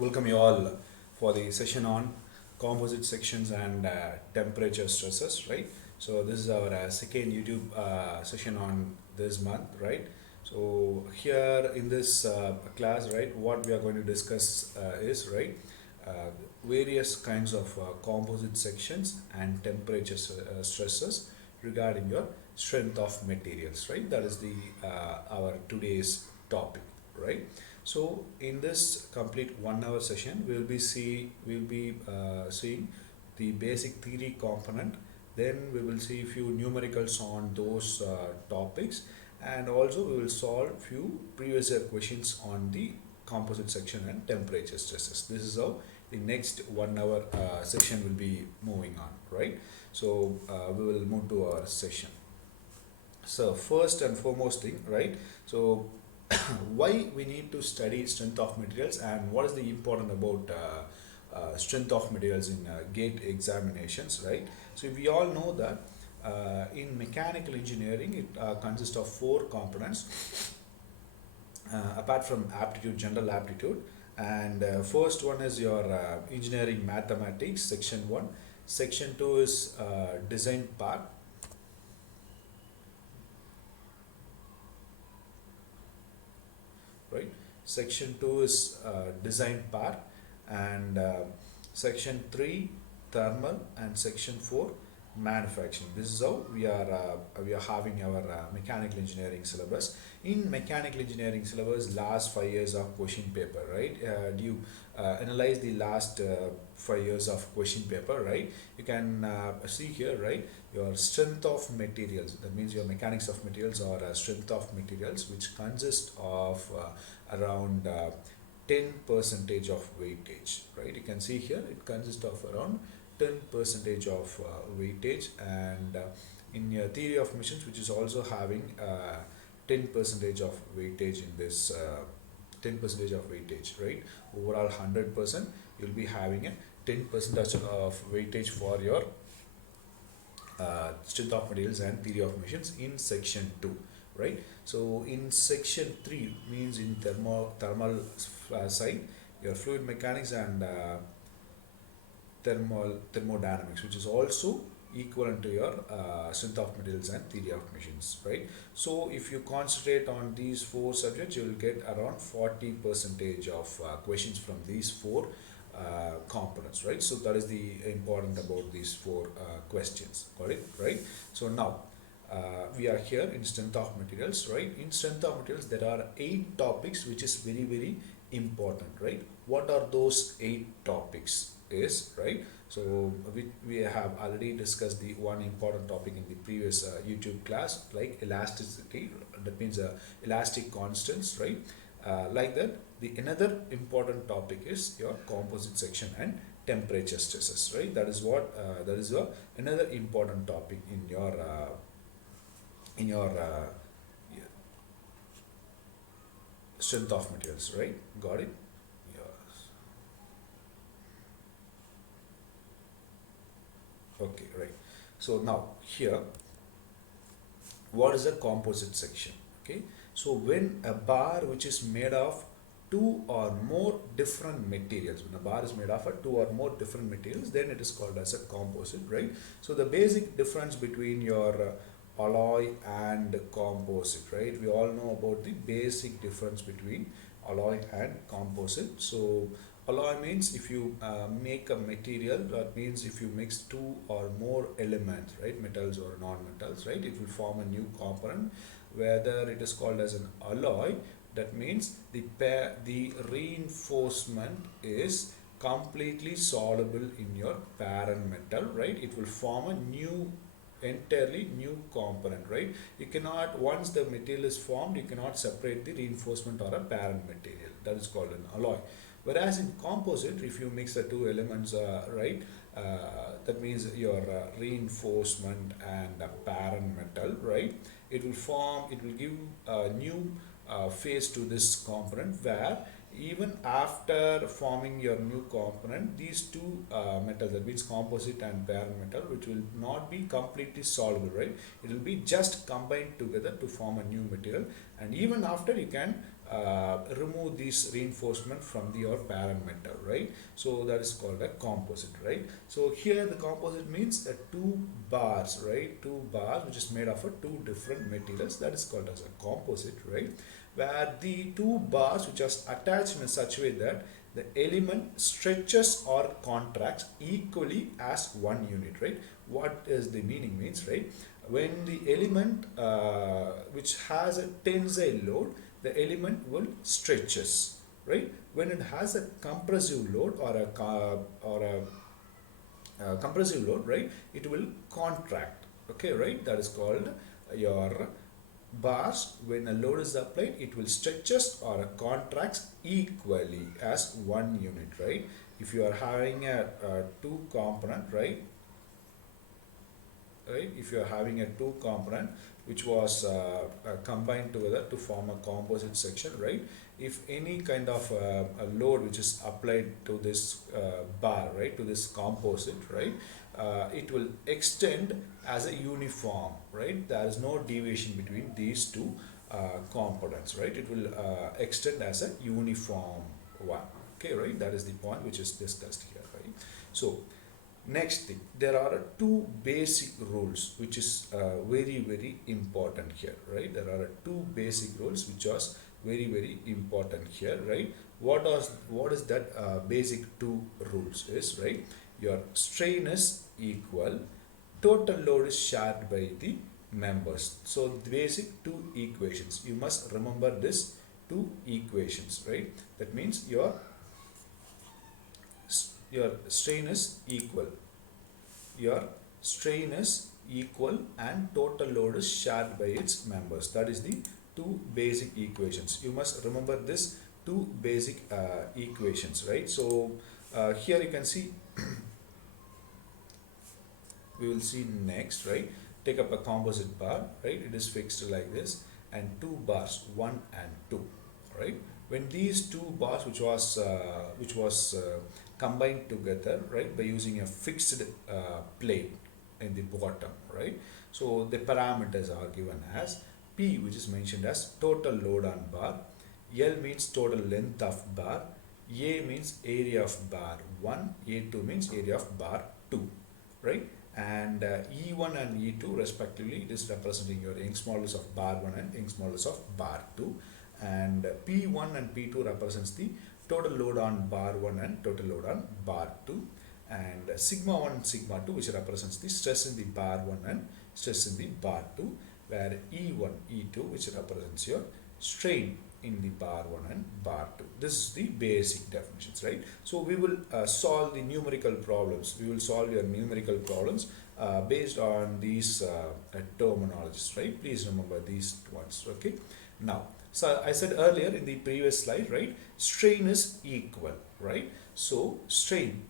Welcome you all for the session on composite sections and temperature stresses, right? So this is our second YouTube session on this month, right? So here in this class, right, what we are going to discuss is, right, uh, various kinds of composite sections and temperature stresses regarding your strength of materials, right? That is the our today's topic, right? So in this complete 1 hour session, we'll be seeing the basic theory component. Then we will see few numericals on those topics, and also we will solve few previous year questions on the composite section and temperature stresses. This is how the next 1 hour session will be moving on, right? So we will move to our session. So first and foremost thing, right? So why we need to study strength of materials and what is the important about strength of materials in gate examinations, right? So we all know that in mechanical engineering it consists of four components apart from aptitude, general aptitude. And first one is your engineering mathematics, section 1. Section 2 is design part. Right, section 2 is design part, and section 3 thermal, and section 4 manufacturing. This is how we are having our mechanical engineering syllabus. In mechanical engineering syllabus, last 5 years of question paper, right? Do you analyze the last 5 years of question paper, right? You can see here, right, your strength of materials, that means your mechanics of materials, or strength of materials, which consist of around 10 percentage of weightage, right? You can see here it consists of around 10 percentage of weightage. And in your theory of machines, which is also having 10 percentage of weightage in this 10 percentage of weightage, right? Overall 100%, you'll be having a 10 percentage of weightage for your strength of materials and theory of machines in section 2, right? So in section 3 means in thermal side, your fluid mechanics and thermodynamics, which is also equivalent to your strength of materials and theory of machines, right? So if you concentrate on these four subjects, you will get around 40 percentage of questions from these four components, right? So that is the important about these four questions. Got it, right? So now we are here in strength of materials, right? In strength of materials, there are 8 topics which is very, very important, right? What are those 8 topics is, right? So we have already discussed the one important topic in the previous YouTube class, like elasticity. That means elastic constants, right? Like that, the another important topic is your composite section and temperature stresses, right? That is what that is another important topic in your strength of materials, right? Got it? Yes. Okay, right. So now here, what is a composite section? Okay, so when a bar which is made of two or more different materials, when a bar is made of two or more different materials, then it is called as a composite, right? So the basic difference between your alloy and composite, right? We all know about the basic difference between alloy and composite. So alloy means if you make a material, that means if you mix two or more elements, right, metals or non-metals, right, it will form a new component. Whether it is called as an alloy, that means the reinforcement is completely soluble in your parent metal, right? It will form a new, entirely new component, right? You cannot, once the material is formed, you cannot separate the reinforcement or a parent material. That is called an alloy. Whereas in composite, if you mix the two elements, right, that means your reinforcement and a parent metal, right, it will form, it will give a new phase to this component, where even after forming your new component, these two metals, that means composite and bare metal, which will not be completely soluble, right? It will be just combined together to form a new material, and even after you can remove this reinforcement from your parent metal, right? So that is called a composite, right? So here the composite means two bars, right? Two bars which is made of two different materials, that is called as a composite, right? Where the two bars which are attached in such a way that the element stretches or contracts equally as one unit, right? What is the meaning means, right? When the element which has a tensile load, the element will stretches, right? When it has a compressive load or a compressive load, right, it will contract, okay, right? That is called your bars. When a load is applied, it will stretches or contracts equally as one unit, right? If you are having a two component, right, if you are having a two component which was combined together to form a composite section, right? If any kind of a load which is applied to this bar, right, to this composite, right, it will extend as a uniform, right? There is no deviation between these two components, right? It will extend as a uniform one, okay, right? That is the point which is discussed here, right? So next thing, there are two basic rules which is very important here, right? There are two basic rules which are very important here, right? What is that basic two rules is, right? Your strain is equal, total load is shared by the members. So the basic two equations, you must remember this two equations, right? That means your strain is equal, and total load is shared by its members. That is the two basic equations. You must remember this two basic equations, right? So here you can see we will see next, right? Take up a composite bar, right? It is fixed like this, and two bars, 1 and 2, right? When these two bars which was combined together, right, by using a fixed plate in the bottom, right? So the parameters are given as P, which is mentioned as total load on bar, L means total length of bar, A means area of bar 1, A2 means area of bar 2, right? And E1 and E2 respectively, it is representing your Young's modulus of bar 1 and Young's modulus of bar 2, and P1 and P2 represents the total load on bar 1 and total load on bar 2, and sigma 1 and sigma 2, which represents the stress in the bar 1 and stress in the bar 2, where E1, E2, which represents your strain in the bar 1 and bar 2. This is the basic definitions, right? So we will solve the numerical problems. We will solve your numerical problems based on these terminologies, right? Please remember these ones, okay? Now, so I said earlier in the previous slide, right? Strain is equal, right? So strain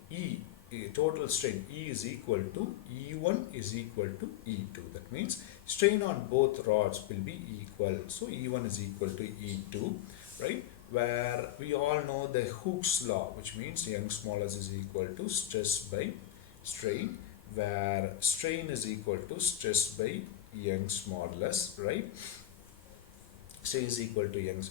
total strain E is equal to E1 is equal to E2. That means strain on both rods will be equal. So E1 is equal to E2, right? Where we all know the Hooke's law, which means Young's modulus is equal to stress by strain, where strain is equal to stress by Young's modulus, right? Strain is equal to Young's,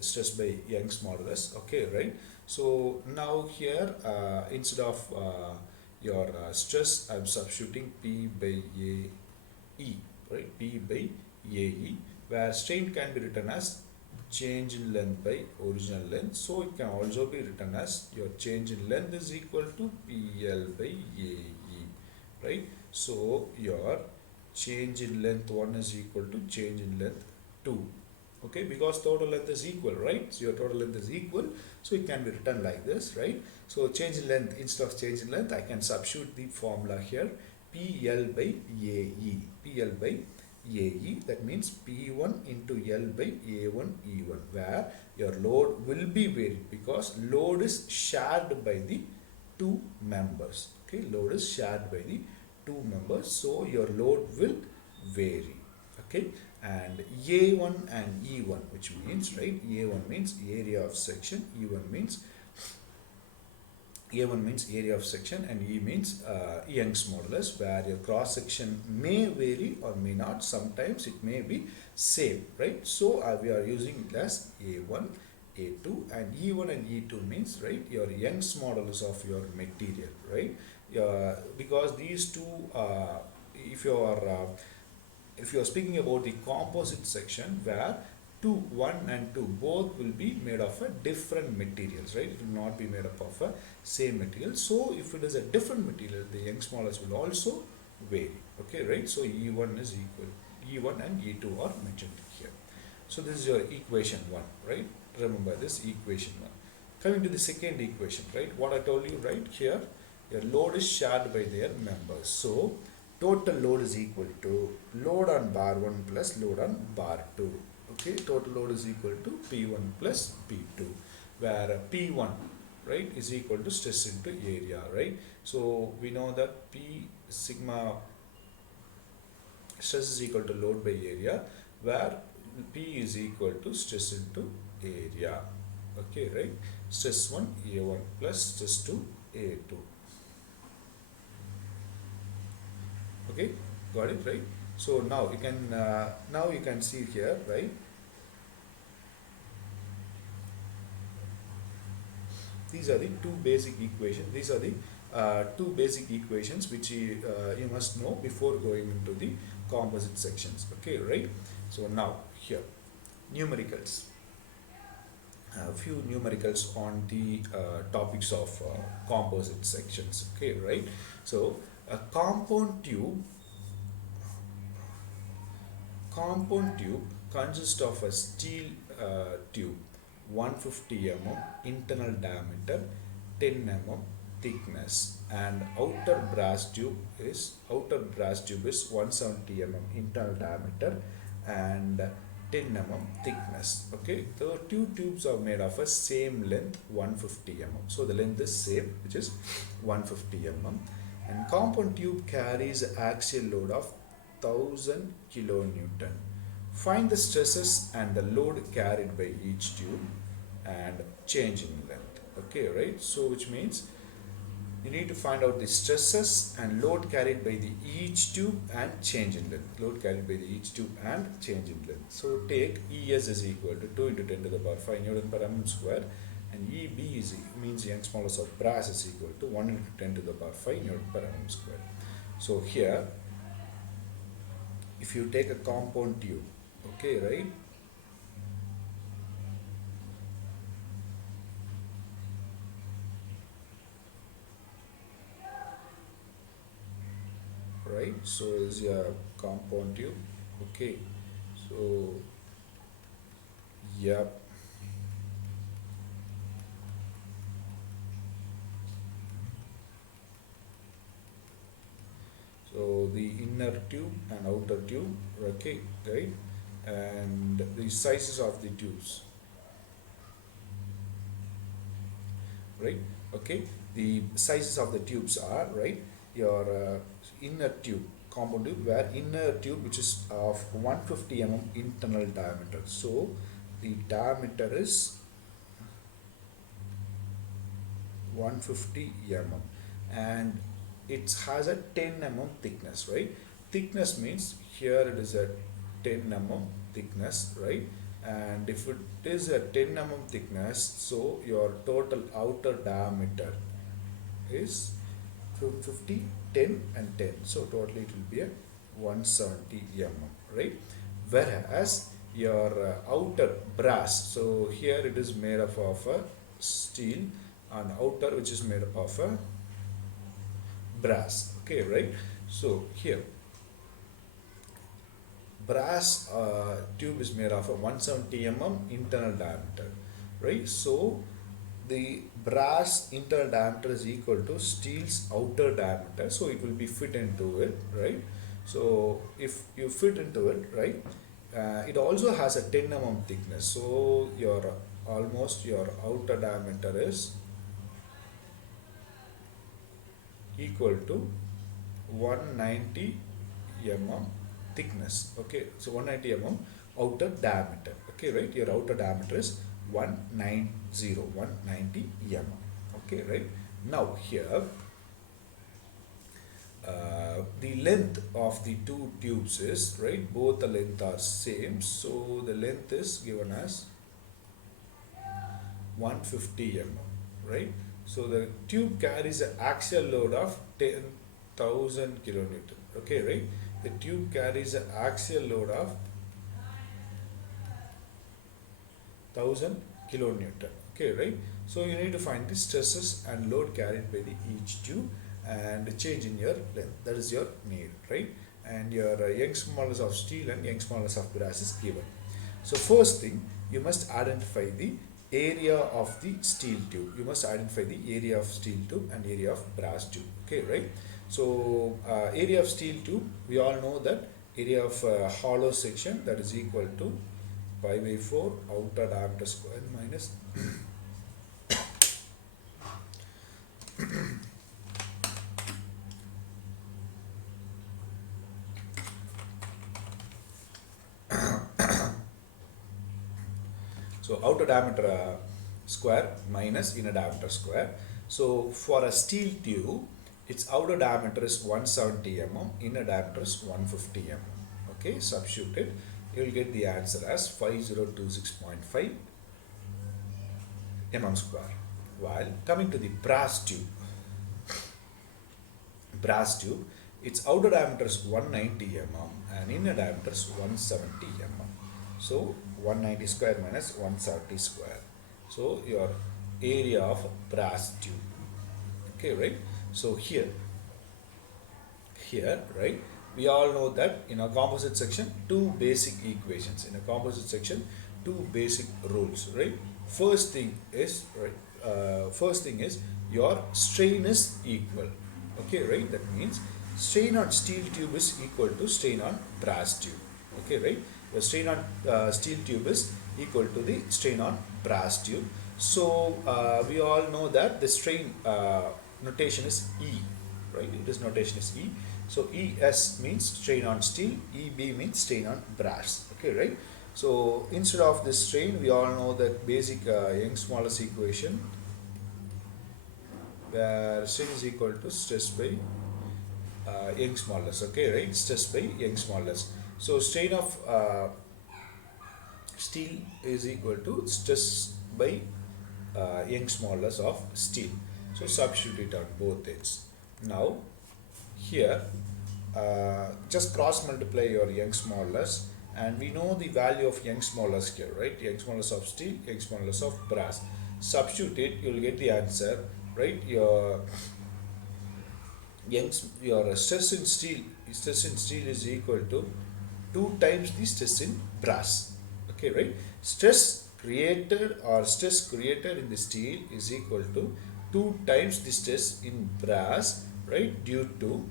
stress by Young's modulus, okay, right? So now here instead of your stress, I am substituting P by AE, right? P by AE, where strain can be written as change in length by original length. So it can also be written as your change in length is equal to PL by AE, right? So your change in length 1 is equal to change in length 2. Okay, because total length is equal, right? So your total length is equal, so it can be written like this, right? So change in length, instead of change in length, I can substitute the formula here, PL by AE, PL by AE, that means P1 into L by A1 E1, where your load will be varied because load is shared by the two members, okay? Load is shared by the two members, so your load will vary, okay, and A1 and E1, which means, right, A1 means area of section, A1 means area of section, and E means Young's modulus, where your cross section may vary or may not. Sometimes it may be same, right? So we are using it as A1, A2, and E1 and E2 means, right, your Young's modulus of your material, right? Because these two, if you are speaking about the composite section, where 2, 1 and 2 both will be made of a different materials, right? It will not be made up of a same material. So if it is a different material, the Young's modulus will also vary, okay, right? So E1 is equal, E1 and E2 are mentioned here. So this is your equation 1, right? Remember this equation 1. Coming to the second equation, right? What I told you, right? Here your load is shared by their members. So total load is equal to load on bar 1 plus load on bar 2. Okay, total load is equal to P1 plus P2, where P1, right, is equal to stress into area, right? So we know that P sigma stress is equal to load by area, where P is equal to stress into area. Okay, right? Stress 1 A1 plus stress 2 A2. Okay, got it, right? So now you can see here, right? These are the two basic equations. These are the two basic equations which you must know before going into the composite sections. Okay, right? So now here, numericals. A few numericals on the topics of composite sections. Okay, right? So a compound tube consists of a steel tube 150 mm internal diameter, 10 mm thickness, and outer brass tube is 170 mm internal diameter and 10 mm thickness. Okay, the two tubes are made of a same length 150 mm. So the length is same, which is 150 mm, and compound tube carries an axial load of 1000 kilonewton. Find the stresses and the load carried by each tube and change in length. Okay, right? So which means you need to find out the stresses and load carried by the each tube and change in length. Load carried by the each tube and change in length. So take ES is equal to 2 into 10 to the power 5 Newton per mm square, and EB means Young's modulus of brass is equal to 1 into 10 to the power 5 Newton per mm square. So here, if you take a compound tube, okay, right? Right, so is a compound tube. Okay, so yep. So the inner tube and outer tube, okay, right, and the sizes of the tubes, right? Okay, the sizes of the tubes are, right, your inner tube, compound tube, where inner tube which is of 150 mm internal diameter. So the diameter is 150 mm and it has a 10 mm thickness, right? Thickness means here it is a 10 mm thickness, right? And if it is a 10 mm thickness, so your total outer diameter is 50, 10 and 10. So totally it will be a 170 mm, right? Whereas your outer brass, so here it is made up of a steel, and outer which is made up of a brass. Okay, right? So here brass tube is made of a 170 mm internal diameter, right? So the brass internal diameter is equal to steel's outer diameter, so it will be fit into it, right? So if you fit into it, right, it also has a 10 mm thickness, so your almost your outer diameter is equal to 190 mm thickness. Okay, so 190 mm outer diameter. Okay, right, your outer diameter is 190 mm. Okay, right. Now here the length of the two tubes is, right, both the length are same, so the length is given as 150 mm, right. So the tube carries an axial load of 10,000 kilonewton. Okay, right, the tube carries an axial load of 1000 kilonewton. Okay, right. So you need to find the stresses and load carried by the each tube and the change in your length. That is your need, right? And your Young's modulus of steel and Young's modulus of brass is given. So first thing, you must identify the area of the steel tube. You must identify the area of steel tube and area of brass tube. Okay, right? So area of steel tube, we all know that area of hollow section, that is equal to pi by 4 outer diameter square minus so outer diameter square minus inner diameter square. So for a steel tube, its outer diameter is 170 mm, inner diameter is 150 mm. Okay, substitute it, you will get the answer as 5026.5 mm square. While coming to the brass tube, its outer diameter is 190 mm and inner diameter is 170 mm. So 190 square minus 170 square. So your area of brass tube. Okay, right. So here, right, we all know that in a composite section, two basic equations. In a composite section, two basic rules, right? First thing is, your strain is equal. Okay, right? That means strain on steel tube is equal to strain on brass tube. Okay, right? The strain on steel tube is equal to the strain on brass tube. So we all know that the strain notation is E, right? This notation is E. So ES means strain on steel, EB means strain on brass. Okay, right? So instead of this strain, we all know that basic Young's modulus equation, where strain is equal to stress by Young's modulus. Okay, right? Stress by Young's modulus. So strain of steel is equal to stress by Young's modulus of steel. So substitute it on both ends. Now here just cross multiply your Young's modulus, and we know the value of Young's modulus here, right? Young's modulus of steel, Young's modulus of brass. Substitute it, you will get the answer, right? Your stress in steel is equal to 2 times the stress in brass. Okay, right? Stress created in the steel is equal to 2 times the stress in brass, right? Due to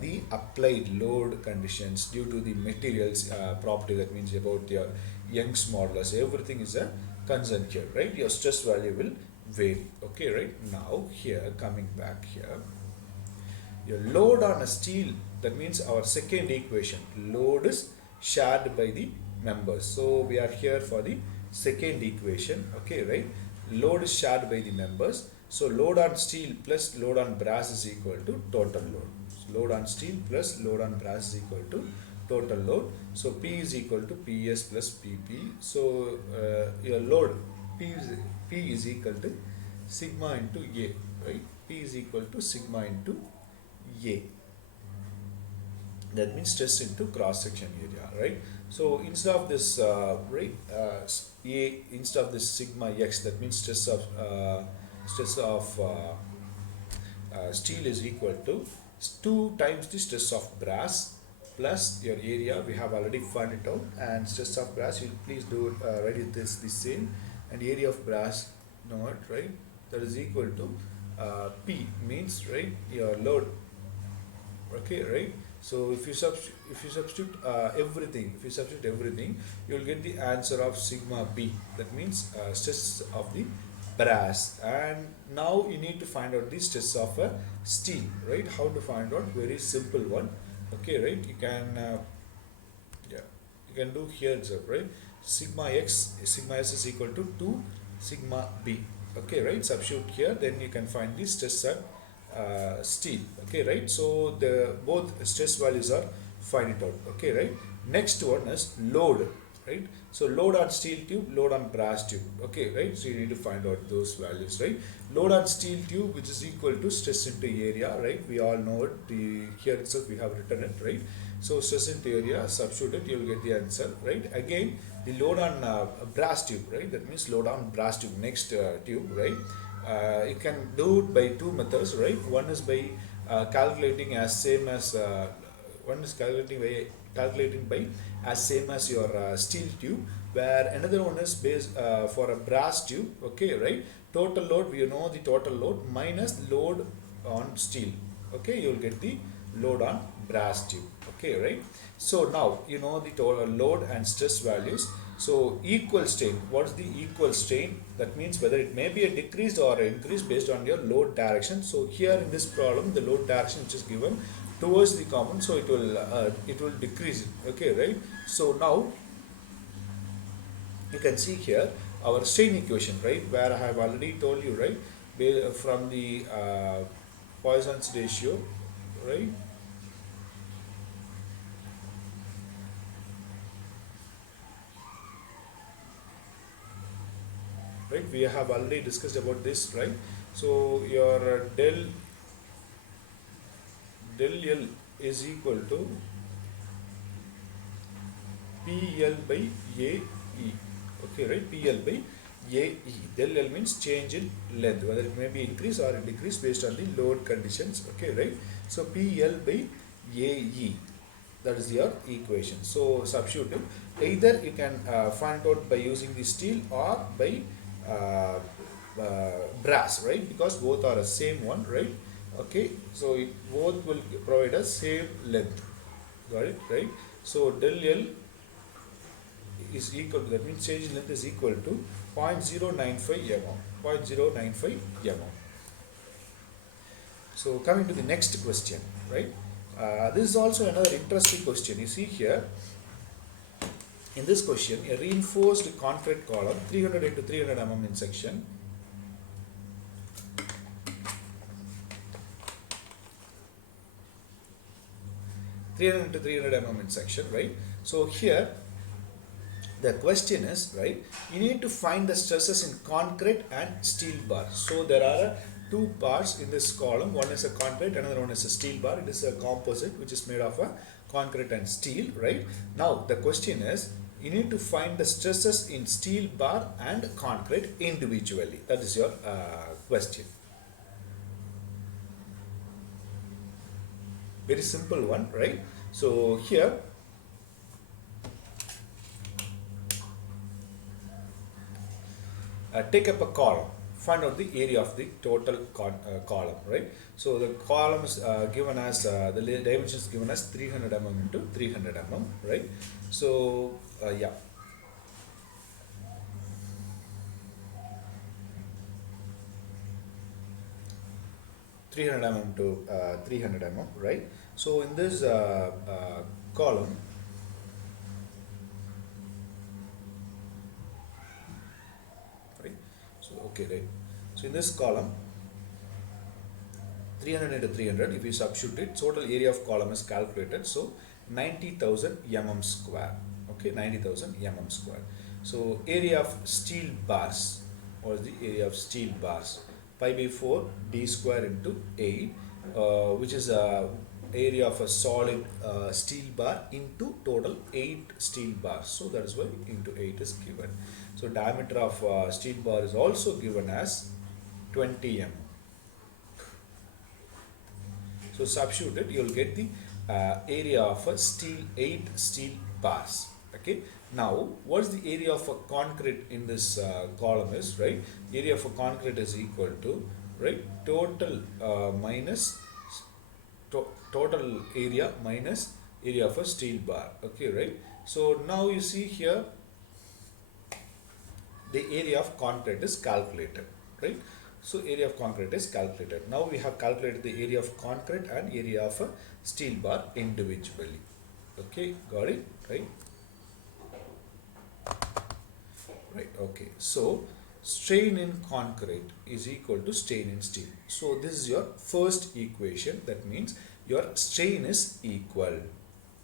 the applied load conditions, due to the materials property, that means about your Young's modulus, everything is a concern here, right? Your stress value will vary. Okay, right? Now here, coming back here, your load on a steel, that means our second equation, load is shared by the members. So we are here for the second equation. Okay, right? Load is shared by the members. So load on steel plus load on brass is equal to total load. So load on steel plus load on brass is equal to total load. So P is equal to PS plus PP. So your load P is equal to sigma into A, right? P is equal to sigma into A. That means stress into cross section area, right? So instead of this instead of this sigma x, that means stress of steel is equal to 2 times the stress of brass plus your area. We have already found it out, and stress of brass, you please do write it the same, and area of brass, not right, that is equal to P means, right, your load. Okay, right? So if you substitute everything, you will get the answer of sigma B. That means stress of the brass. And now you need to find out the stress of a steel, right? How to find out? Very simple one. Okay, right? You can you can do here itself, right? Sigma x, sigma s is equal to 2 sigma b. Okay, right? Substitute here, then you can find the stress at steel. Okay, right? So the both stress values are find it out. Okay, right? Next one is load, right? So load on steel tube, load on brass tube. Okay, right? So you need to find out those values, right? Load on steel tube, which is equal to stress into area, right? We all know it. The here itself we have written it, right? So stress into area, substitute it, you will get the answer, right? Again, the load on brass tube, right? That means load on brass tube, next tube, right? You can do it by two methods, right? One is by calculating as same as one is calculating by as same as your steel tube, where another one is based for a brass tube. Okay, right? Total load, we know the total load minus load on steel. Okay, you will get the load on brass tube. Okay, right? So now you know the total load and stress values. So equal strain, what is the equal strain? That means whether it may be a decreased or increased based on your load direction. So here in this problem, the load direction which is given towards the component, so it will decrease it. Okay, right? So now you can see here our strain equation, right, where I have already told you, right, from the Poisson's ratio, right? Right, we have already discussed about this, right? So your del L is equal to PL by AE. Okay, right? PL by AE. Del L means change in length, whether it may be increase or decrease based on the load conditions. Okay, right? So PL by AE. That is your equation. So substitute it. Either you can find out by using the steel or by brass, right? Because both are the same one, right? Okay, so it both will provide us same length. Got it, right? So del L is equal to, that means change in length is equal to 0.095 mm. 0.095 mm. So coming to the next question, right? This is also another interesting question. You see here, in this question, a reinforced concrete column 300 into 300 mm in section, right? So here the question is, right, you need to find the stresses in concrete and steel bar. So there are two parts in this column. One is a concrete, another one is a steel bar. It is a composite which is made of a concrete and steel, right? Now the question is, you need to find the stresses in steel bar and concrete individually. That is your question. Very simple one, right? So here take up a column, find out the area of the total column, right? So the column is given as the dimensions given as 300 mm into 300 mm, right? So yeah, (300 mm to 300 mm, right? So in this column, right? So okay, right? So in this column, 300 into 300, if you substitute it, total area of column is calculated. So 90,000 mm square. Okay, 90,000 mm square. So area of steel bars, or the area of steel bars, pi by 4 d square into 8, which is area of a solid steel bar into total 8 steel bars. So that is why into 8 is given. So diameter of steel bar is also given as 20 mm. So substitute it, you will get the area of a steel 8 steel bars. Okay. Now, what is the area of a concrete in this column is, right? Area of a concrete is equal to, right, total minus total area minus area of a steel bar. Okay, right? So now you see here the area of concrete is calculated, right? So area of concrete is calculated. Now we have calculated the area of concrete and area of a steel bar individually. Okay, got it, right? right? Okay, so strain in concrete is equal to strain in steel. So this is your first equation. That means your strain is equal.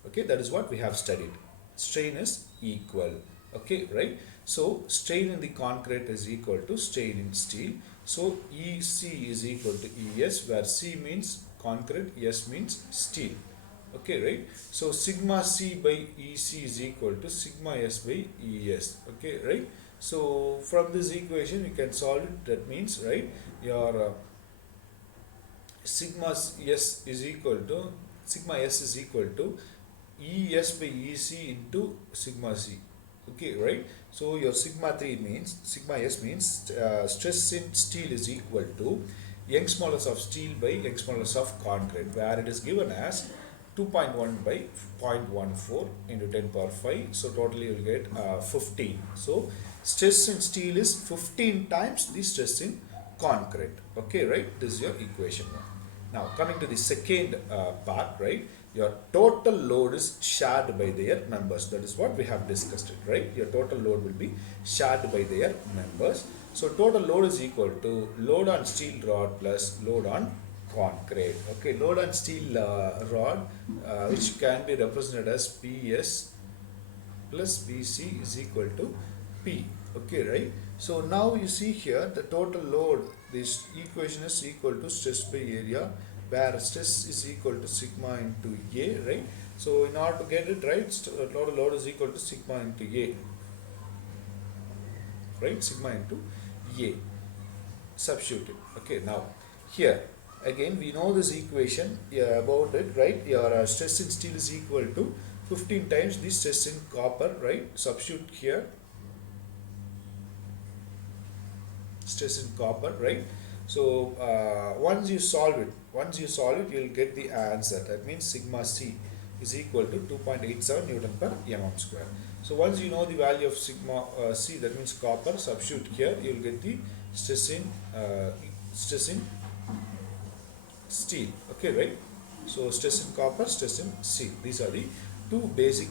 Okay, that is what we have studied. Strain is equal. Okay, right? So strain in the concrete is equal to strain in steel. So EC is equal to ES, where C means concrete, S means steel. Okay, right? So sigma C by EC is equal to sigma S by ES. Okay, right? So from this equation you can solve it. That means, right, your sigma S is equal to sigma S is equal to ES by EC into sigma C. Okay, right? So your sigma S means stress in steel is equal to Young's modulus of steel by Young's modulus of concrete, where it is given as 2.1 by 0.14 into 10 power 5. So totally you will get 15. So stress in steel is 15 times the stress in concrete. Okay, right? This is your equation 1. Now coming to the second part, right? Your total load is shared by their members. That is what we have discussed it, right? Your total load will be shared by their members. So total load is equal to load on steel rod plus load on concrete. Okay, load on steel rod, which can be represented as PS plus BC is equal to P. Okay, right? So now you see here the total load, this equation is equal to stress by area, where stress is equal to sigma into A, right? So in order to get it right, total load is equal to sigma into A, right? Sigma into A. Substitute it. Okay, now here again we know this equation about it, right? Your stress in steel is equal to 15 times the stress in copper, right? Substitute here stress in copper, right? So once you solve it, you will get the answer. That means sigma C is equal to 2.87 Newton per mm square. So once you know the value of sigma C, that means copper, substitute here, you will get the stress in steel. Okay, right? So stress in copper, stress in C. These are the two basic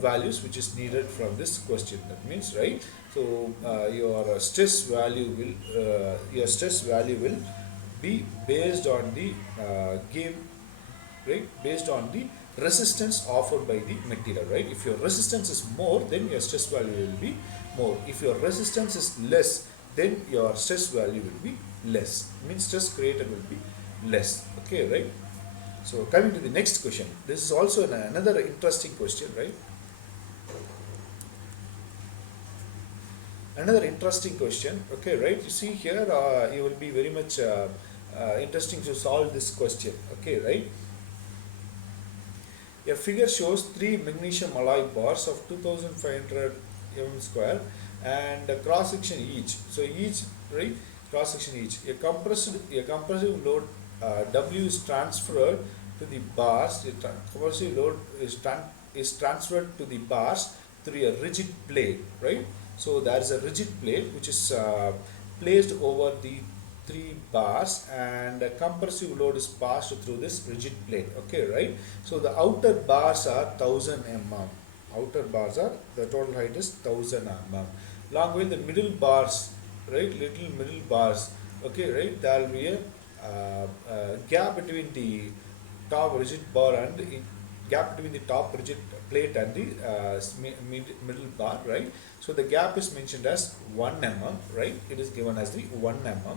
values which is needed from this question. That means, right? So your stress value will be based on the based on the resistance offered by the material, right? If your resistance is more, then your stress value will be more. If your resistance is less, then your stress value will be less. Means stress created will be less. Okay, right? So coming to the next question, this is also another interesting question, right? Another interesting question. Okay, right? You see here, you will be very much interesting to solve this question. Okay, right? A figure shows 3 magnesium alloy bars of 2500 mm square and a cross section each. So each, right? Cross section each. A compressive load W is transferred to the bars. Compressive load is transferred to the bars through a rigid plate, right? So there is a rigid plate which is placed over the 3 bars, and a compressive load is passed through this rigid plate. Okay, right? So the outer bars are 1000 mm. Outer bars are, the total height is 1000 mm. Along with the middle bars, right? Little middle bars. Okay, right? There will be a gap between the top rigid bar and gap between the top rigid plate and the middle bar, right? So the gap is mentioned as 1 mm, right? It is given as the 1 mm.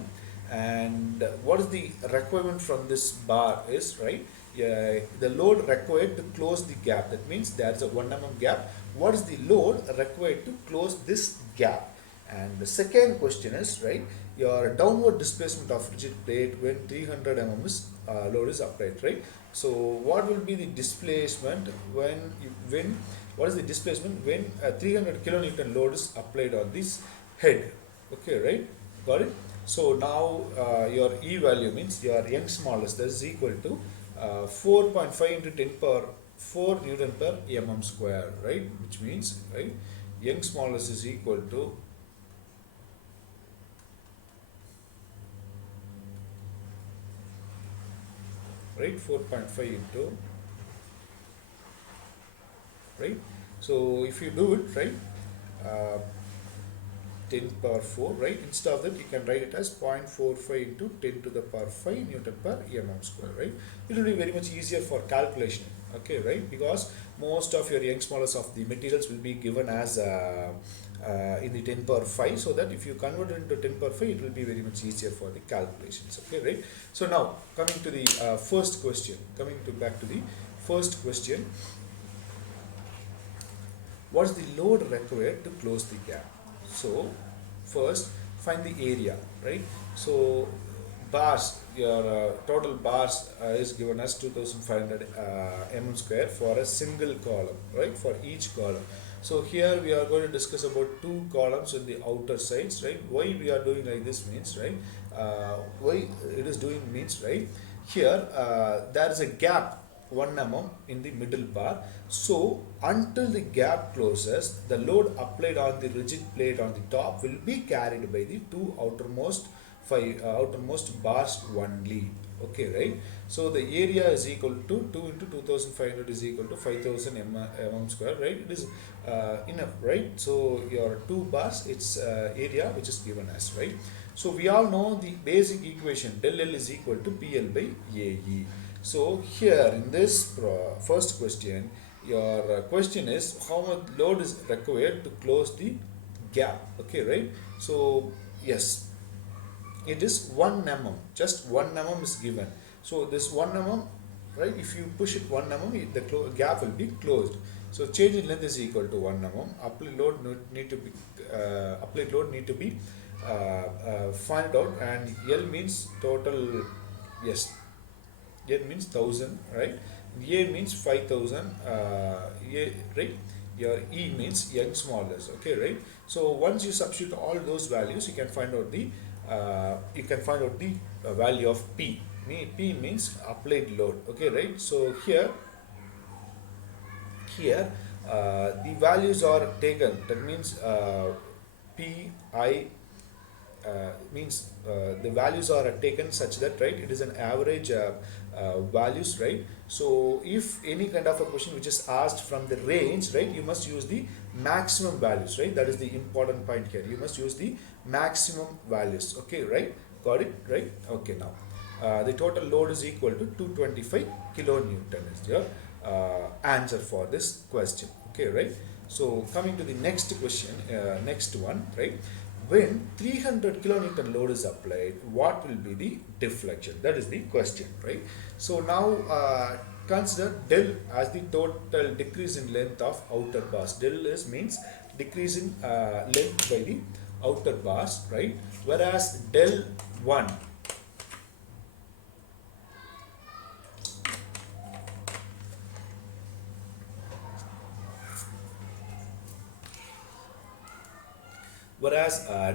And what is the requirement from this bar is, right? The load required to close the gap. That means there is a 1 mm gap. What is the load required to close this gap? And the second question is, right, your downward displacement of rigid plate when 300 mm is, load is applied, right? So what will be the displacement what is the displacement when a 300 kilonewton load is applied on this head? Okay, right? Got it? So now your E value means your Young's modulus, that is equal to 4.5 into 10 power 4 Newton per mm square, right? Which means, right, Young's modulus is equal to right 4.5 into, right? So if you do it, right, 10 power 4, right? Instead of that, you can write it as 0.45 into 10 to the power 5 Newton per mm square, right? It will be very much easier for calculation, okay, right? Because most of your Young's modulus of the materials will be given as in the 10 power 5, so that if you convert it into 10 power 5, it will be very much easier for the calculations, okay, right? So now, coming to the first question, back to the first question, what is the load required to close the gap? So first find the area, right? So bars, your total bars is given as 2500 mm square for a single column, right? For each column. So here we are going to discuss about two columns on the outer sides, right? Why we are doing like this means, right? Why it is doing means, right? Here there is a gap 1 mm in the middle bar. So until the gap closes, the load applied on the rigid plate on the top will be carried by the two outermost bars only. Okay, right? So the area is equal to 2 into 2500 is equal to 5000 mm square, right? It is enough, right? So your two bars, its area which is given as, right? So we all know the basic equation del L is equal to PL by AE. So here in this first question, your question is how much load is required to close the gap, okay, right? So yes, it is 1 mm, just 1 mm is given. So this 1 mm, right, if you push it 1 mm, the gap will be closed. So change in length is equal to 1 mm. Applied load need to be find out, and L means total, yes, L means 1000, right? A means 5000, right? Your E means Young's modulus, okay, right? So once you substitute all those values, you can find out the value of P. P means applied load, okay, right? So here the values are taken. That means Pi means the values are taken such that, right, it is an average values, right? So if any kind of a question which is asked from the range, right, you must use the maximum values, right? That is the important point here. You must use the maximum values, okay, right? Got it, right? Okay, now the total load is equal to 225 kilonewton is your answer for this question, okay, right? So coming to the next question, next one, right? When 300 kilonewton load is applied, what will be the deflection? That is the question, right? So now consider del as the total decrease in length of outer bars. Del is means decrease in length by the outer bars, right? Whereas del 1,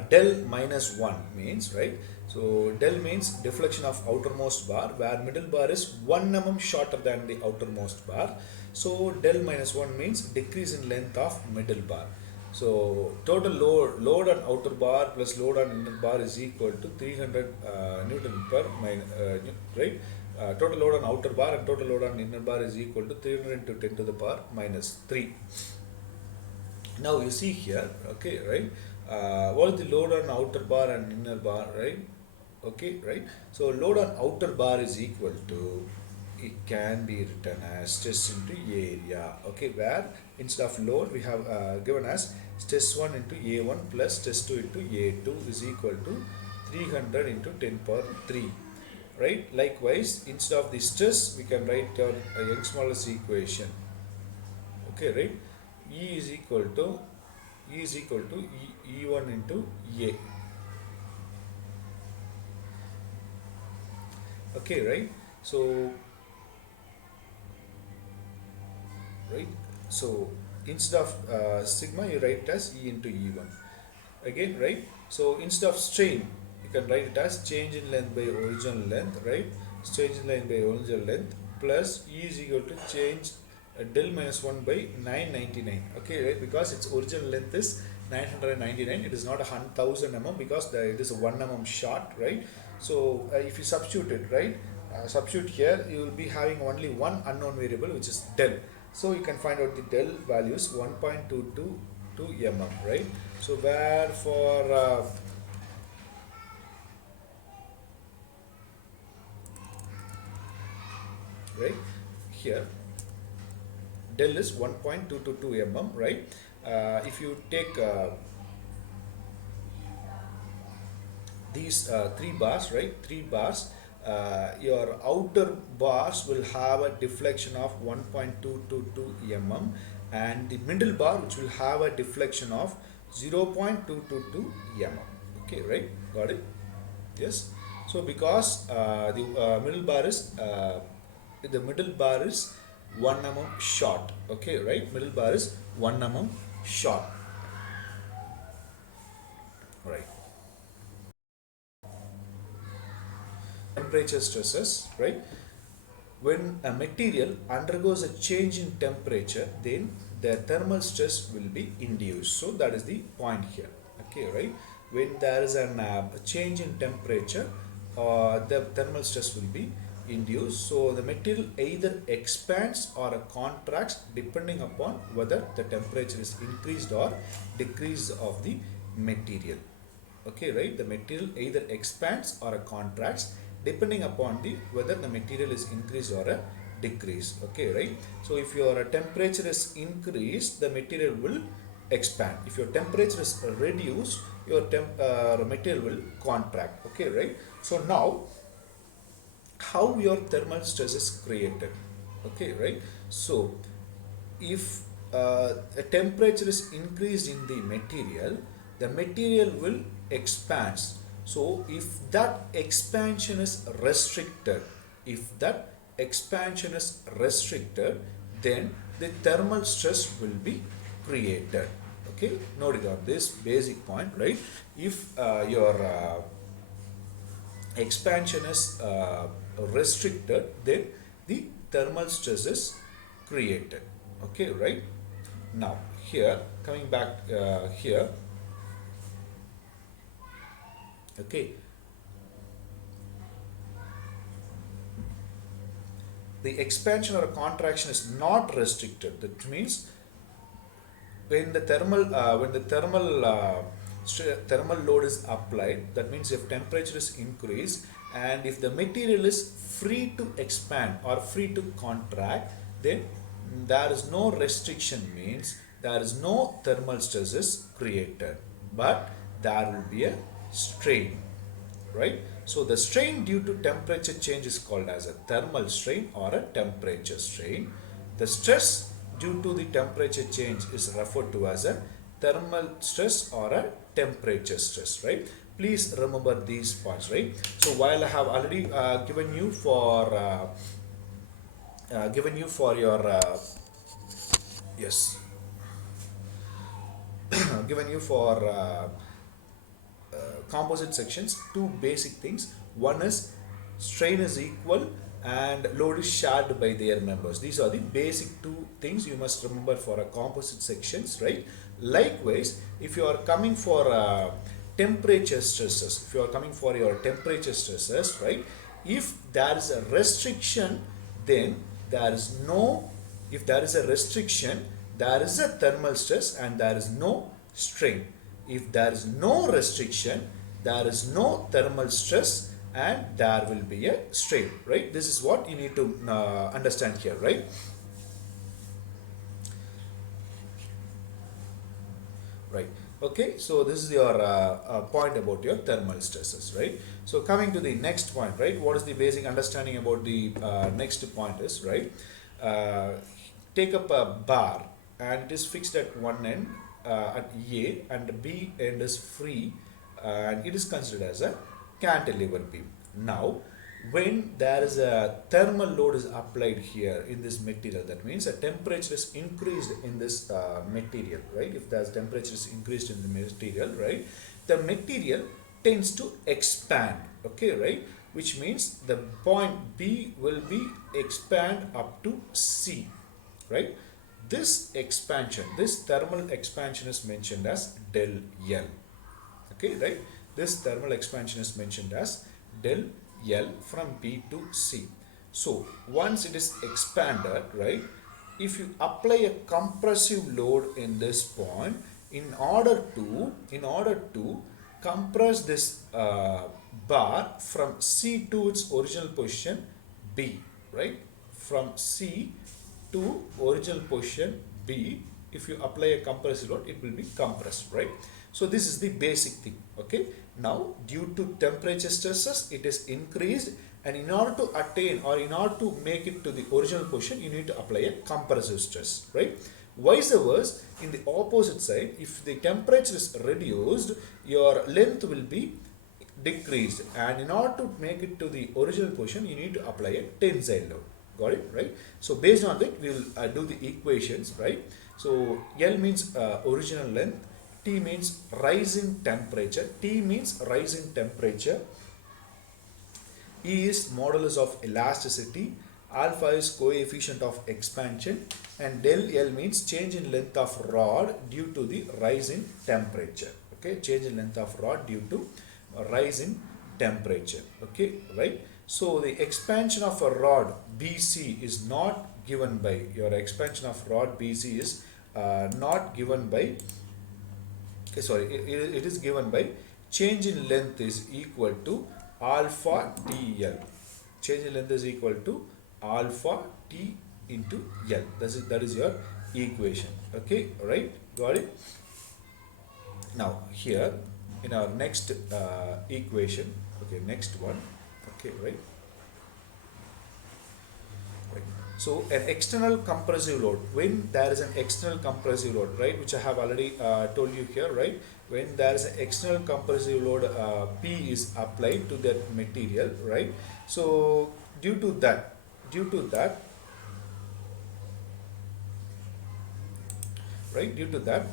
del minus 1 means, right? So del means deflection of outermost bar, where middle bar is 1 mm shorter than the outermost bar. So del minus 1 means decrease in length of middle bar. So total load on outer bar plus load on inner bar is equal to 300 Newton per right? Total load on outer bar and total load on inner bar is equal to 300 into 10 to the power minus 3. Now you see here, okay, right? What is the load on outer bar and inner bar, right? Okay, right? So load on outer bar is equal to, it can be written as stress into area, okay, where instead of load we have given as stress 1 into A1 plus stress 2 into A2 is equal to 300 into 10 power 3, right? Likewise, instead of the stress we can write our Young's modulus equation, okay, right? E is equal to E1 into A, okay, right? So instead of sigma you write it as E into E1 again, right? So instead of strain you can write it as change in length by original length, right? Change in length by original length plus E is equal to change del minus 1 by 999, okay, right? Because its original length is 999, it is not 1000 mm because it is a 1 mm short, right? So if you substitute it, right, substitute here, you will be having only one unknown variable which is del. So you can find out the del values 1.22 to mm, right? So where for right here del is 1.222 mm, right? If you take these three bars, right? Three bars, your outer bars will have a deflection of 1.222 mm, and the middle bar which will have a deflection of 0.222 mm. Okay, right? Got it? Yes. So because the middle bar is 1 mm short. Okay, right? Middle bar is 1 mm short. Right. Temperature stresses, right? When a material undergoes a change in temperature, then the thermal stress will be induced. So that is the point here. Okay, right? When there is a change in temperature, the thermal stress will be induced. So the material either expands or contracts depending upon whether the temperature is increased or decreased of the material. Okay, right? The material either expands or contracts depending upon the whether the material is increased or a decrease. Okay, right? So if your temperature is increased, the material will expand. If your temperature is reduced, your material will contract. Okay, right? So now how your thermal stress is created? Okay, right? So if a temperature is increased in the material will expand. So if that expansion is restricted, then the thermal stress will be created. Okay, note on this basic point, right? If your expansion is restricted, then the thermal stress is created. Okay, right? Now here, coming back here, okay, the expansion or contraction is not restricted. That means when the thermal load is applied, that means if temperature is increased and if the material is free to expand or free to contract, then there is no restriction, means there is no thermal stress is created, but there will be a strain, right? So the strain due to temperature change is called as a thermal strain or a temperature strain. The stress due to the temperature change is referred to as a thermal stress or a temperature stress, right? Please remember these points, right? So while I have already given you for your yes given you for composite sections two basic things. One is strain is equal and load is shared by their members. These are the basic two things you must remember for a composite sections, right? Likewise, if you are coming for temperature stresses, if you are coming for your temperature stresses, right? If there is a restriction, then there is no, if there is a restriction, there is a thermal stress and there is no strain. If there is no restriction, there is no thermal stress and there will be a strain, right? This is what you need to understand here, right? Right. Okay, so this is your point about your thermal stresses, right? So coming to the next point, right? What is the basic understanding about the next point is, right? Take up a bar and it is fixed at one end at A and B end is free and it is considered as a cantilever beam. Now, when there is a thermal load is applied here in this material, that means a temperature is increased in this material, right? If there's temperature is increased in the material, right, the material tends to expand, okay, right? Which means the point B will be expand up to C, right? This expansion, this thermal expansion is mentioned as del L, okay, right? This thermal expansion is mentioned as del L from B to C. So once it is expanded, right, if you apply a compressive load in this point, in order to compress this bar from C to its original position B, right? From C to original position B, if you apply a compressive load, it will be compressed, right? So this is the basic thing, okay? Now, due to temperature stresses, it is increased, and in order to attain or in order to make it to the original position, you need to apply a compressive stress, right? Vice versa, in the opposite side, if the temperature is reduced, your length will be decreased, and in order to make it to the original position, you need to apply a tensile load. Got it, right? So based on that, we will do the equations, right? So L means original length, T means rising temperature, T means rising temperature, E is modulus of elasticity, alpha is coefficient of expansion, and del L means change in length of rod due to the rise in temperature. Okay, change in length of rod due to rise in temperature. Okay, right? So the expansion of a rod BC is not given by, your expansion of rod BC is not given by, it is given by change in length is equal to alpha TL. Change in length is equal to alpha T into L. That is your equation. Okay, right? Got it? Now here in our next equation, okay, next one, okay, right? Right. So an external compressive load, when there is an external compressive load, right, which I have already told you here, right? When there is an external compressive load P is applied to that material, right? So due to that, right, due to that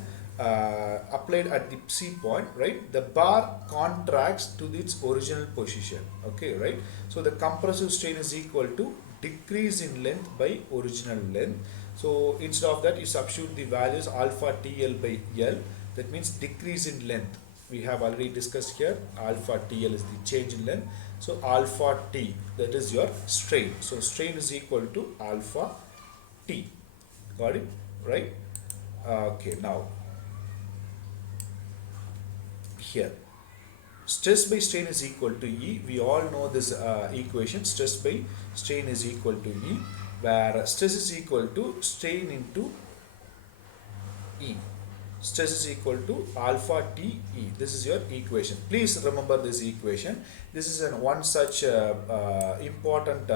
applied at the C point, right, the bar contracts to its original position. Okay, right? So the compressive strain is equal to decrease in length by original length. So instead of that, you substitute the values alpha TL by L. That means decrease in length. We have already discussed here. Alpha TL is the change in length. So alpha T, that is your strain. So strain is equal to alpha T. Got it? Right? Okay, now here stress by strain is equal to E. We all know this equation. Stress by strain is equal to E, where stress is equal to strain into E. Stress is equal to alpha T E. This is your equation. Please remember this equation. This is one such important,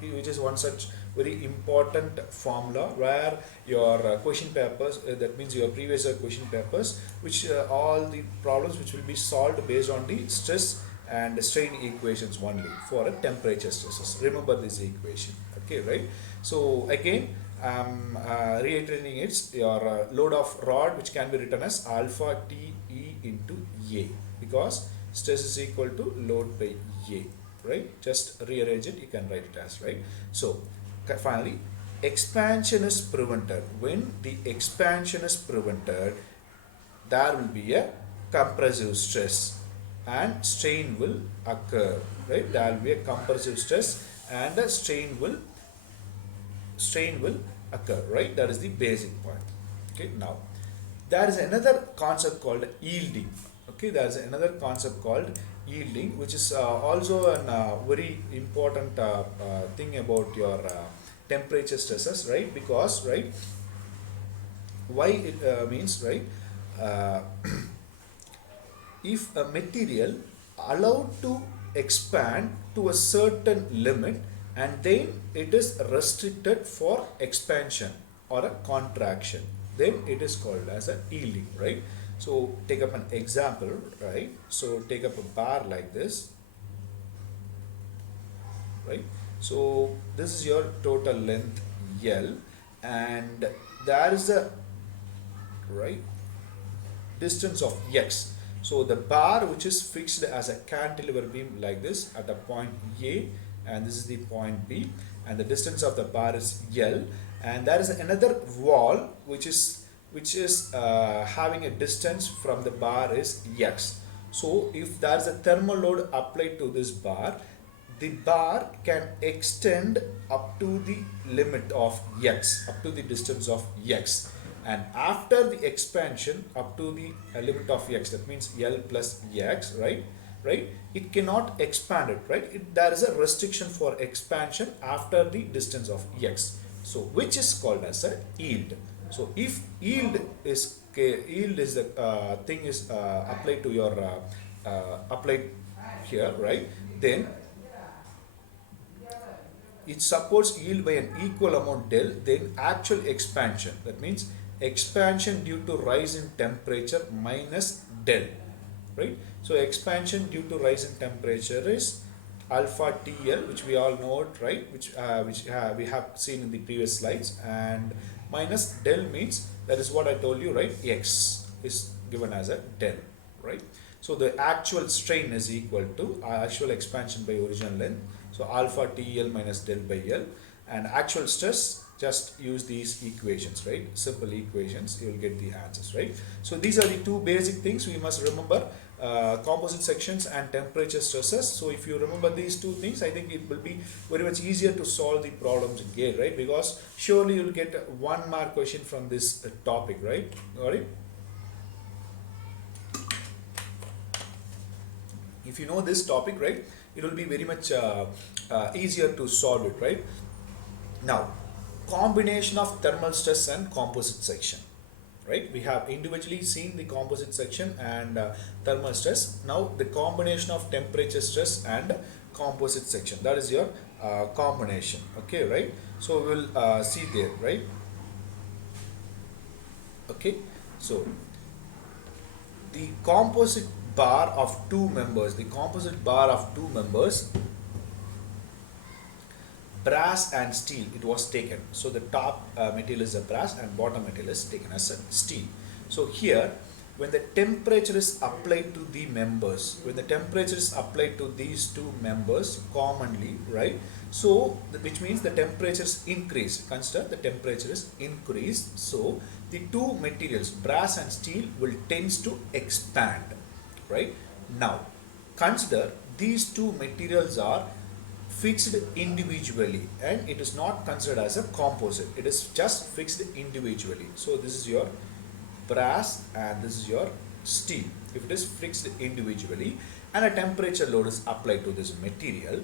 which is one such very important formula where your question papers, that means your previous question papers, which all the problems which will be solved based on the stress and strain equations only for a temperature stresses. Remember this equation. Okay, right? So again, reiterating, it's your load of rod, which can be written as alpha T E into A, because stress is equal to load by A, right? Just rearrange it, you can write it as, right? So finally, expansion is prevented. When the expansion is prevented, there will be a compressive stress and strain will occur, right? There will be a compressive stress and a strain will occur, right? That is the basic point. Okay, now there is another concept called yielding. Okay, there is another concept called yielding, which is also a very important thing about your temperature stresses, right? Because, right, why it means, right, if a material allowed to expand to a certain limit and then it is restricted for expansion or a contraction, then it is called as a yielding, right? So take up an example, right? So take up a bar like this, right? So this is your total length L, and there is a, right, distance of X. So the bar which is fixed as a cantilever beam like this at a point A, and this is the point B, and the distance of the bar is L, and there is another wall which is having a distance from the bar is X. So if there is a thermal load applied to this bar, the bar can extend up to the limit of X, up to the distance of X. and after the expansion up to the limit of x, that means L plus x, right? It cannot expand it, right? There is a restriction for expansion after the distance of x, so which is called as a yield. So if yield is the thing is applied to your applied here, right? Then it supports yield by an equal amount del, then actual expansion, that means expansion due to rise in temperature minus del, right? So expansion due to rise in temperature is alpha TL, which we all know it, right? Which we have seen in the previous slides, and minus del means, that is what I told you, right? X is given as a del, right? So the actual strain is equal to actual expansion by original length, so alpha TL minus del by L, and actual stress, just use these equations, right? Simple equations, you will get the answers, right? So these are the two basic things we must remember, composite sections and temperature stresses. So if you remember these two things, I think it will be very much easier to solve the problems again, right? Because surely you will get 1 mark question from this topic, right? Got it? If you know this topic, right, it will be very much easier to solve it, right? Now, combination of thermal stress and composite section, right? We have individually seen the composite section and thermal stress. Now the combination of temperature stress and composite section, that is your combination, okay, right? So we will see there, right? Okay, so the composite bar of two members, brass and steel, it was taken. So the top material is a brass and bottom material is taken as a steel. So here, when the temperature is applied to the members, these two members commonly, right? So which means the temperatures increase. Consider the temperature is increased. So the two materials, brass and steel, will tends to expand, right? Now consider these two materials are fixed individually and it is not considered as a composite, it is just fixed individually. So this is your brass and this is your steel. If it is fixed individually and a temperature load is applied to this material,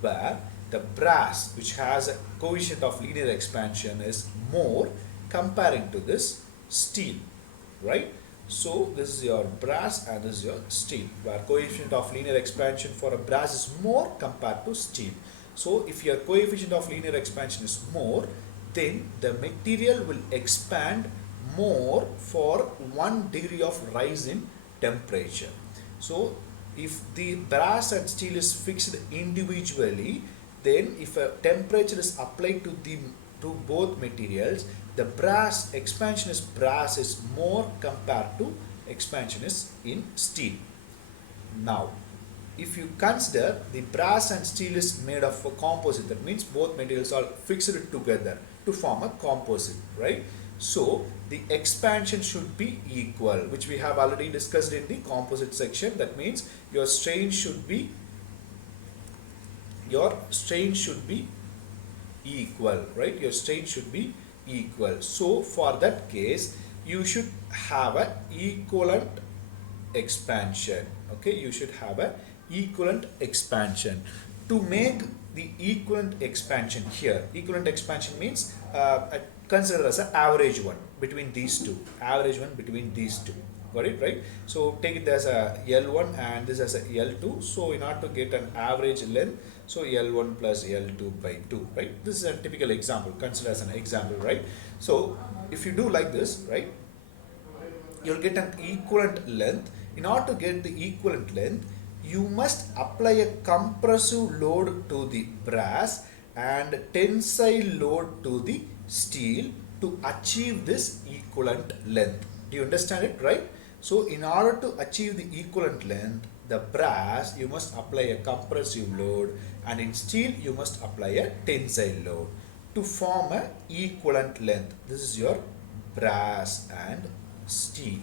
where the brass, which has a coefficient of linear expansion, is more comparing to this steel, right? So this is your brass and this is your steel, where coefficient of linear expansion for a brass is more compared to steel. So if your coefficient of linear expansion is more, then the material will expand more for 1 degree of rise in temperature. So if the brass and steel is fixed individually, then if a temperature is applied to both materials, the brass expansion is more compared to expansion is in steel. Now if you consider the brass and steel is made of a composite, that means both materials are fixed together to form a composite, right? So the expansion should be equal, which we have already discussed in the composite section. That means your strain should be equal, right? Your strain should be equal. So for that case, you should have a equivalent expansion. Okay, you should have a equivalent expansion. To make the equivalent expansion here, equivalent expansion means consider as an average one between these two, got it, right? So take it as a L1 and this as a L2. So in order to get an average length, so L1 plus L2 by 2, right? This is a typical example, consider as an example, right? So if you do like this, right, you'll get an equivalent length. In order to get the equivalent length, you must apply a compressive load to the brass and tensile load to the steel to achieve this equivalent length. Do you understand it, right? So in order to achieve the equivalent length, the brass you must apply a compressive load, and in steel you must apply a tensile load to form a equivalent length. This is your brass and steel.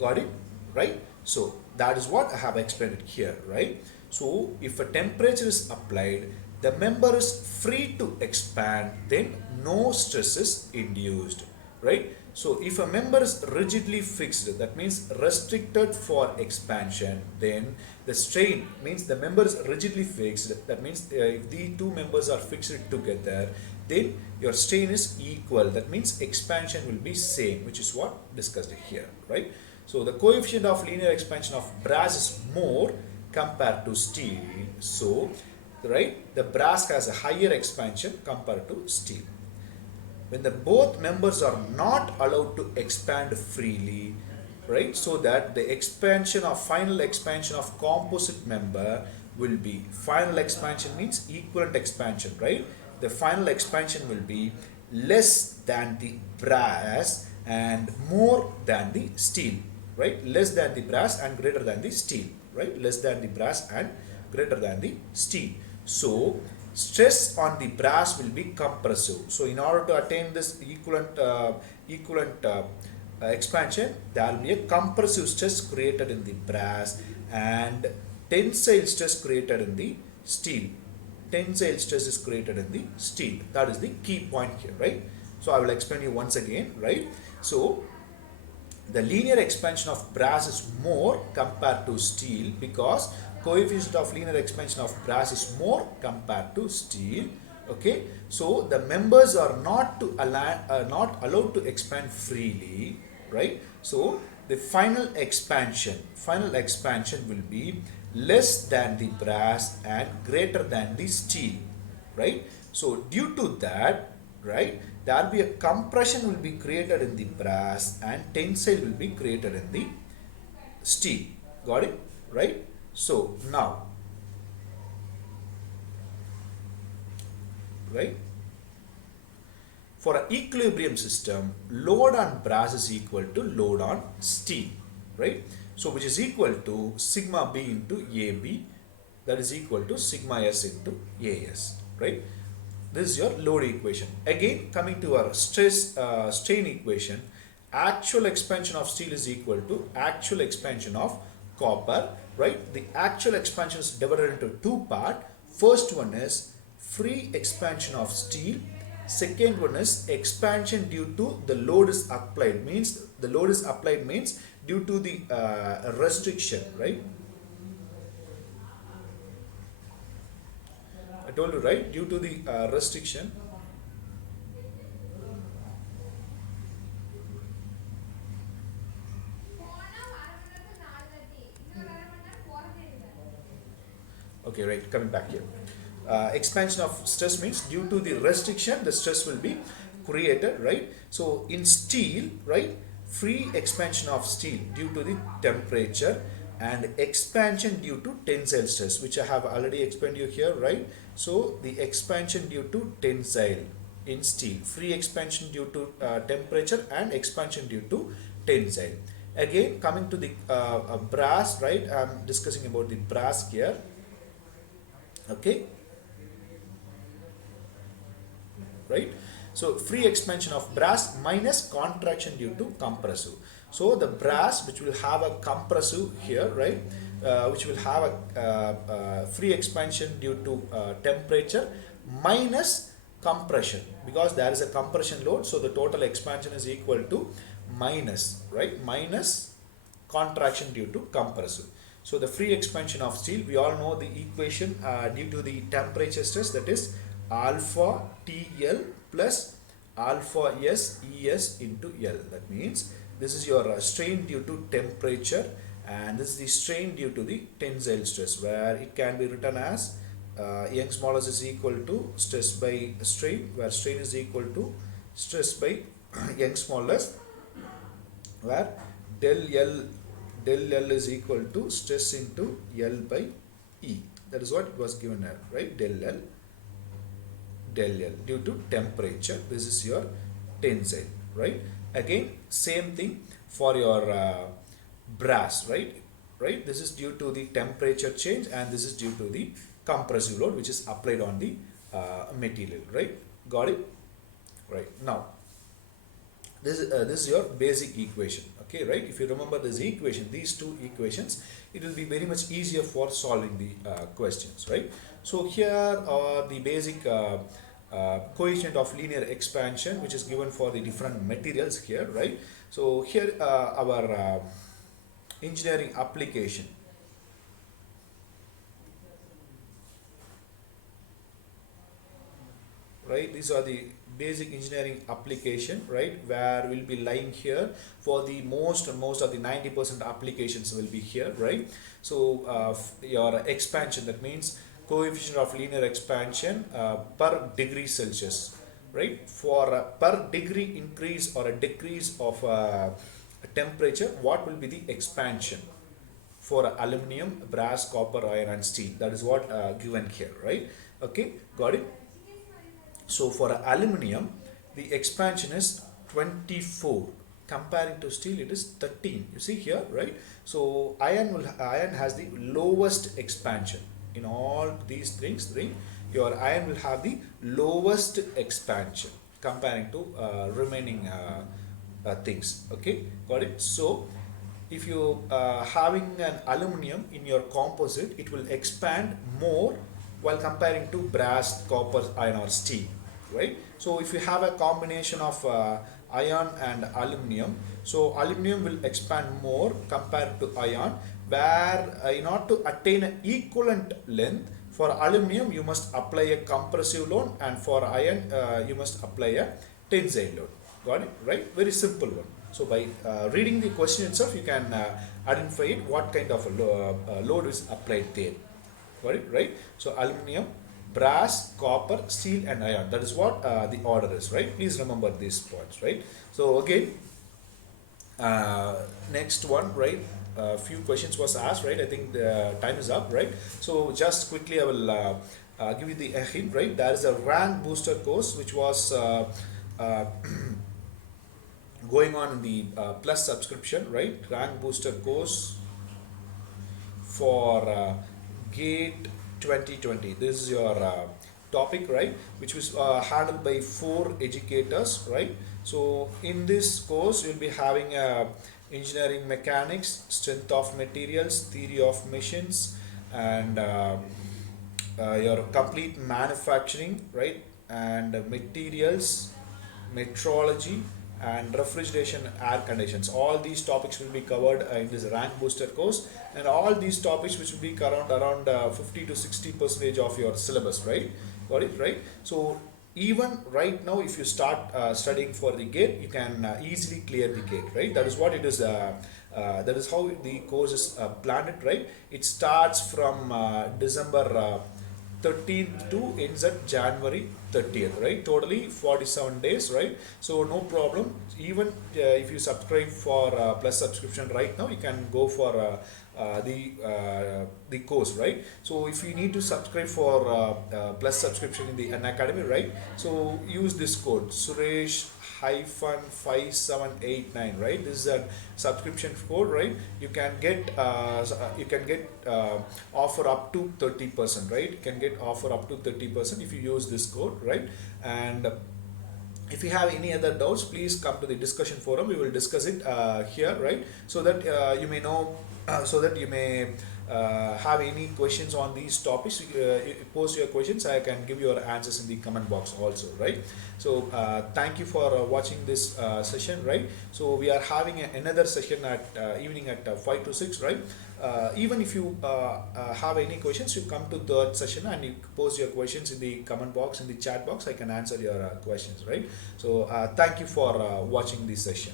Got it, right? So that is what I have explained it here, right? So if a temperature is applied, the member is free to expand, then no stress is induced, right? So if a member is rigidly fixed, that means restricted for expansion, then the strain means the member is rigidly fixed. That means if the two members are fixed together, then your strain is equal. That means expansion will be same, which is what discussed here, right? So the coefficient of linear expansion of brass is more compared to steel. So, right, the brass has a higher expansion compared to steel. When the both members are not allowed to expand freely, right, so that the expansion of final expansion of composite member will be, final expansion means equivalent expansion, right, the final expansion will be less than the brass and more than the steel, right, less than the brass and greater than the steel, right, less than the brass and greater than the steel. So stress on the brass will be compressive. So in order to attain this equivalent expansion, there will be a compressive stress created in the brass and tensile stress created in the steel. Tensile stress is created in the steel. That is the key point here, right? So I will explain you once again, right? So the linear expansion of brass is more compared to steel because coefficient of linear expansion of brass is more compared to steel. Okay, so the members are not allowed to expand freely, right? So the final expansion will be less than the brass and greater than the steel, right? So due to that, right, there will be a compression will be created in the brass and tensile will be created in the steel. Got it, right? So now, right, for an equilibrium system, load on brass is equal to load on steel, right? So which is equal to sigma B into AB, that is equal to sigma S into AS, right? This is your load equation. Again, coming to our strain equation, actual expansion of steel is equal to actual expansion of copper, right? The actual expansion is divided into two parts. First one is free expansion of steel. Second one is expansion due to the load is applied. Means the load is applied means due to the restriction, right? I told you, right? Due to the restriction. Okay, right, coming back here. Expansion of stress means due to the restriction, the stress will be created, right? So in steel, right, free expansion of steel due to the temperature and expansion due to tensile stress, which I have already explained you here, right? So the expansion due to tensile in steel, free expansion due to temperature and expansion due to tensile. Again, coming to the brass, right? I'm discussing about the brass here. Okay, right? So free expansion of brass minus contraction due to compressive. So the brass which will have a compressive here, right, which will have a free expansion due to temperature minus compression, because there is a compression load, so the total expansion is equal to minus, right, minus contraction due to compressive. So the free expansion of steel, we all know the equation due to the temperature stress, that is alpha TL plus alpha S ES into L. That means this is your strain due to temperature and this is the strain due to the tensile stress, where it can be written as Young's modulus is equal to stress by strain, where strain is equal to stress by Young's modulus, where del L is equal to stress into L by E. That is what it was given here, right? Del L due to temperature. This is your tensile, right? Again, same thing for your brass, right? Right? This is due to the temperature change and this is due to the compressive load which is applied on the material, right? Got it? Right. Now, this is your basic equation. Okay, right? If you remember this equation, these two equations, it will be very much easier for solving the questions, right? So here are the basic coefficient of linear expansion, which is given for the different materials here, right? So here our engineering application, right? These are the basic engineering application, right, where we'll be lying here for the most of the 90% applications will be here, right? So your expansion, that means coefficient of linear expansion per degree Celsius, right? For per degree increase or a decrease of temperature, what will be the expansion for aluminum, brass, copper, iron and steel? That is what given here, right? Okay, got it? So for aluminum, the expansion is 24. Comparing to steel, it is 13. You see here, right? So iron has the lowest expansion in all these things. Your iron will have the lowest expansion comparing to remaining things. Okay, got it? So if you having an aluminum in your composite, it will expand more while comparing to brass, copper, iron or steel, right? So if you have a combination of iron and aluminum, so aluminum will expand more compared to iron, where in order to attain an equivalent length, for aluminum you must apply a compressive load, and for iron you must apply a tensile load. Got it, right? Very simple one. So by reading the question itself, you can identify it, what kind of a load is applied there. Got it, right? So aluminum, brass, copper, steel and iron. That is what the order is, right? Please remember these points, right? So again, next one, right? A few questions was asked, right? I think the time is up, right? So just quickly I will give you the hint, right? There is a rank booster course which was going on in the plus subscription, right? Rank booster course for GATE 2020. This is your topic, right, which was handled by 4 educators, right? So in this course you'll be having engineering mechanics, strength of materials, theory of machines, and your complete manufacturing, right, and materials, metrology and refrigeration, air conditions. All these topics will be covered in this rank booster course, and all these topics which will be around 50 to 60% of your syllabus, right? Got it, right? So even right now, if you start studying for the GATE, you can easily clear the GATE, right? That is what it is. That is how the course is planned, right? It starts from December 13th to ends at January 30th, right? Totally 47 days, right? So no problem. Even if you subscribe for plus subscription right now, you can go for the course, right? So if you need to subscribe for plus subscription in the Unacademy, right? So use this code Suresh-5789, right? This is a subscription code, right? You can get offer up to 30%, right? You can get offer up to 30% if you use this code, right? And if you have any other doubts, please come to the discussion forum. We will discuss it here, right? So that you may know, so that you may have any questions on these topics. Post your questions. I can give your answers in the comment box also, right? So thank you for watching this session, right? So we are having another session at evening at 5 to 6, right? Even if you have any questions, you come to the session and you post your questions in the comment box, in the chat box. I can answer your questions, right? So thank you for watching this session.